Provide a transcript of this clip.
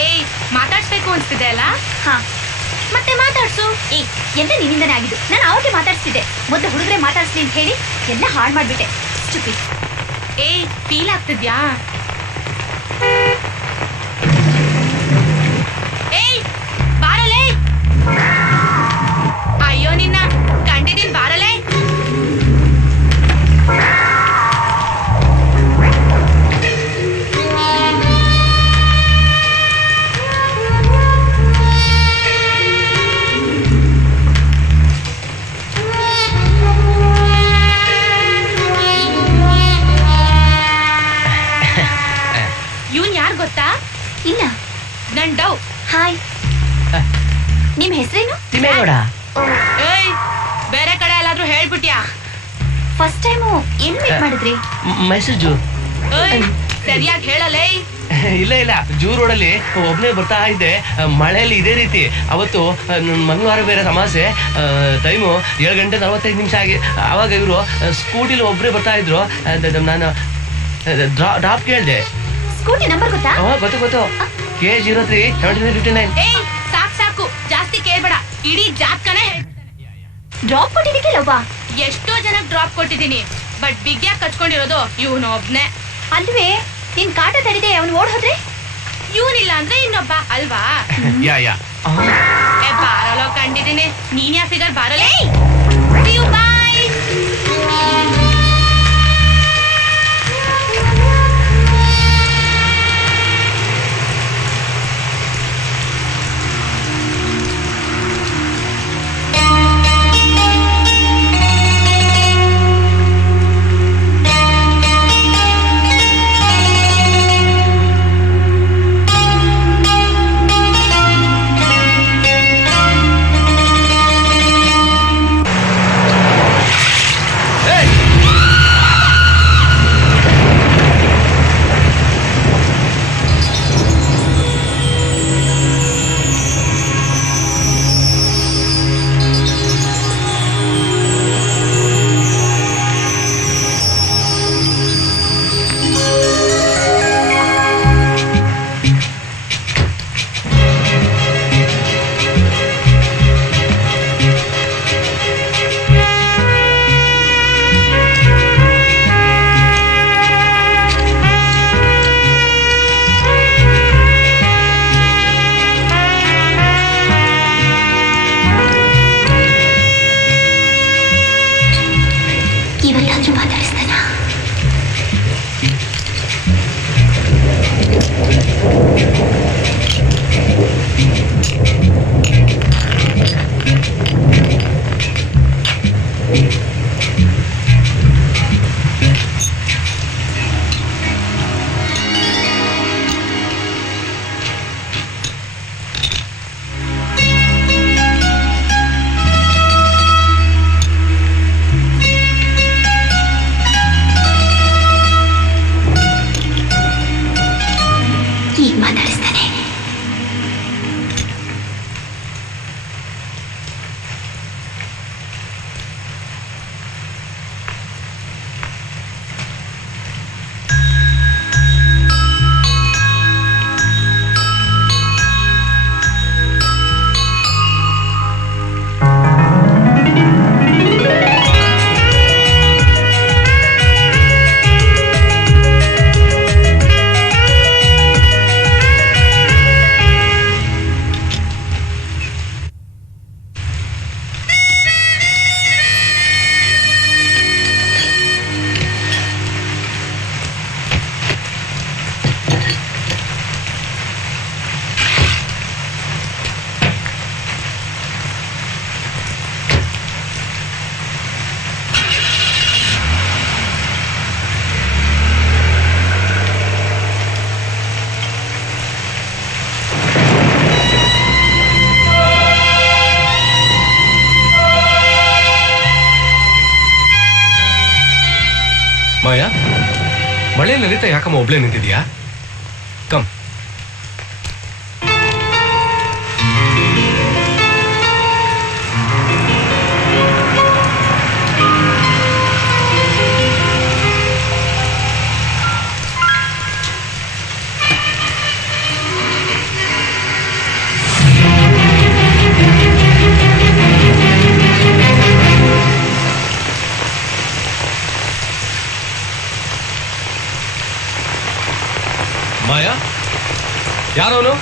ಏಯ್ ಮಾತಾಡ್ಸ್ಬೇಕು ಅನ್ಸ್ತಿದೆ ಅಲ್ಲ? ಹಾ ಮತ್ತೆ ಮಾತಾಡ್ಸು. ಎಲ್ಲ ನಿನ್ನಿಂದನೇ ಆಗಿದ್ದು. ನಾನು ಅವಾಗೆ ಮಾತಾಡ್ಸ್ತಿದ್ದೆ. ಮೊದಲು ಹುಡುಗರೆ ಮಾತಾಡ್ಸ್ಲಿ ಅಂತ ಹೇಳಿ ಎಲ್ಲ ಹಾಳು ಮಾಡ್ಬಿಟ್ಟೆ. ಸ್ಟುಪಿಡ್. ಏಯ್ ಫೀಲ್ ಆಗ್ತಿದ್ಯಾ? ಏಯ್ ಬಾರಲೇ. ಅಯ್ಯೋ ನಿನ್ನ ಕಂಡಿದೀನ್ ಬಾರಲೇ. ಇವನ್ ಯಾರು ಗೊತ್ತಾ? ಇಲ್ಲ. ನನ್ ಡವ್. ಹಾಯ್. ನಿಮ್ ಹೆಸರೇನು? ತಿಮ್ಮೇಗೌಡ. ಏಯ್ ಬೇರೆ ಕಡೆ ಎಲ್ಲಾದ್ರೂ ಹೇಳ್ಬಿಟ್ಯಾ? ಫಸ್ಟ್ ಟೈಮು ಎಲ್ಲಿ ಮೀಟ್ ಮಾಡಿದ್ರಿ? ಮೈಸೂರು. ಏಯ್ ಸರಿಯಾಗಿ ಹೇಳಲೇ. ಇಲ್ಲ ಇಲ್ಲ, ಜೂ ರೋಡಲ್ಲಿ ಒಬ್ನೇ ಬರ್ತಾ ಇದ್ದೆ. ಮಳೆಯಲ್ಲಿ ಇದೇ ರೀತಿ. ಅವತ್ತು ಮಂಗಳವಾರ ಬೇರೆ ತಮಾಸೆ. ಟೈಮು 7:45 ಆಗಿ. ಆವಾಗ ಇವರು ಸ್ಕೂಟಿಲಿ ಒಬ್ಬರೇ ಬರ್ತಾ ಇದ್ರು. ನಾನು ಡ್ರಾಪ್ ಕೇಳಿದೆ. ಸ್ಕೂಟಿ ನಂಬರ್ ಗೊತ್ತಾ? ಗೊತ್ತು. K03 7959. ಏಯ್ ಸಾಕು ಜಾಸ್ತಿ ಕೇಳ್ಬೇಡ. ಇಡೀ ಜಾತ್ಕನೇ ಡ್ರಾಪ್ ಕೊಟ್ಟಿದ್ದಕ್ಕೆ ಲವ್ವಾ? ಎಷ್ಟೋ ಜನಕ್ಕೆ ಡ್ರಾಪ್ ಕೊಟ್ಟಿದ್ದೀನಿ. ಬಟ್ ಬಿಗ್ಯಾಗ್ ಕಚ್ಕೊಂಡಿರೋದು ಇವನು ಒಬ್ನೇ. ಅಲ್ವೇ ನಿನ್ ಕಾಟ ತಡಿದೆ ಅವನು ಓಡ್ ಹೋದ್ರೆ? ಇವನಿಲ್ಲ ಅಂದ್ರೆ ಇನ್ನೊಬ್ಬ ಅಲ್ವಾ? ಯಾ ಬಾರಲೋ ಕಂಡಿದ್ದೀನಿ. ನೀನ್ ಯಾ ಫಿಗರ್ ಬಾರಲೇ. ಬಾಯ್. ಮಾಯಾ, ಮಳೆ ಲಲಿತಾ ಯಾಕಮ್ಮ ಒಬ್ಳೆ ನಿಂತಿದ್ಯಾ? ಕಮ್. ಮಾಯಾ, ಯಾರವನು?